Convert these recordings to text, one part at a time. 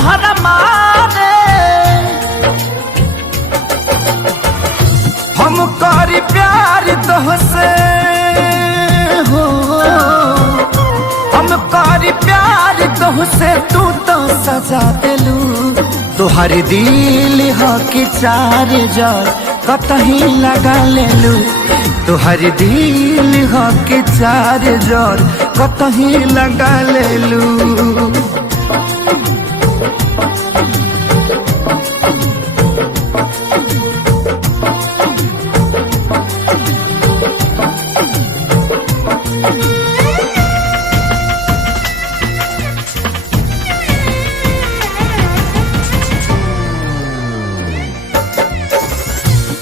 तोहरा मारे हम करी प्यार तोहसे हो, हम करी प्यार तोहसे तू तो सजा देलू। तोहर दिल हो कि चार जार कतही लगा लेलू। तोहर दिल हो कि चार जार कतही लगा लेलू।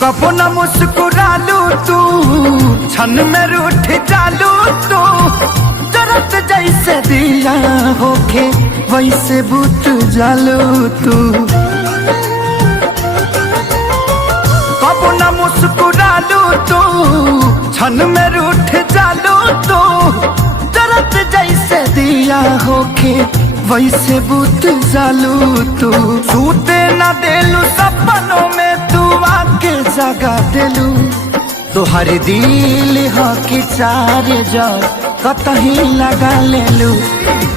कबो न मुस्कुरालू तू, क्षण में रूठ जालू तू। जरत जैसे दिया होके वैसे बुत जालू तू। कबो न मुस्कुरालू तू, क्षण में रूठ जालू तू। जरत जैसे दिया होके वैसे बुत जालू तू। सूते न देलू सपनों में तू आके जगा देलू। तोहर दिल हो कि चार जार कतही लगा लेलू।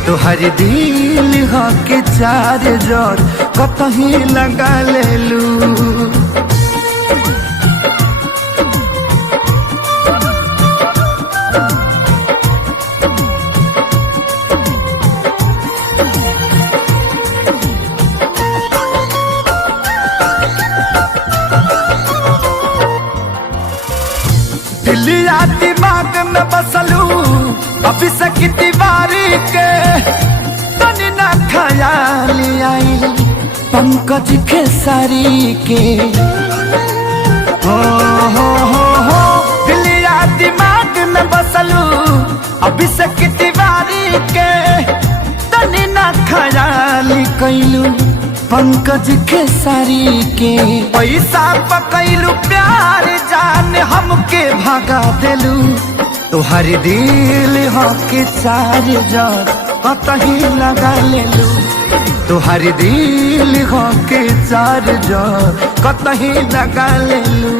तोहर दिल हो कि चार जार कतही लगा लेलू। दिलिया दिमाग में बसलू अभी से तिवारी के। तनी ना ख्याल आई पंकज खेसारी के। हो दिलिया दिमाग में बसलू अभी से तिवारी के। तनी ना ख्याल कैलू पंकज खेसारी के। पैसा पकैलू प्यार जान हमके भगा देलू। तोहर दिल हो कि चार जार कतही लगा लेलू। तोहर दिल हो कि चार जार कतही लगा लेलू।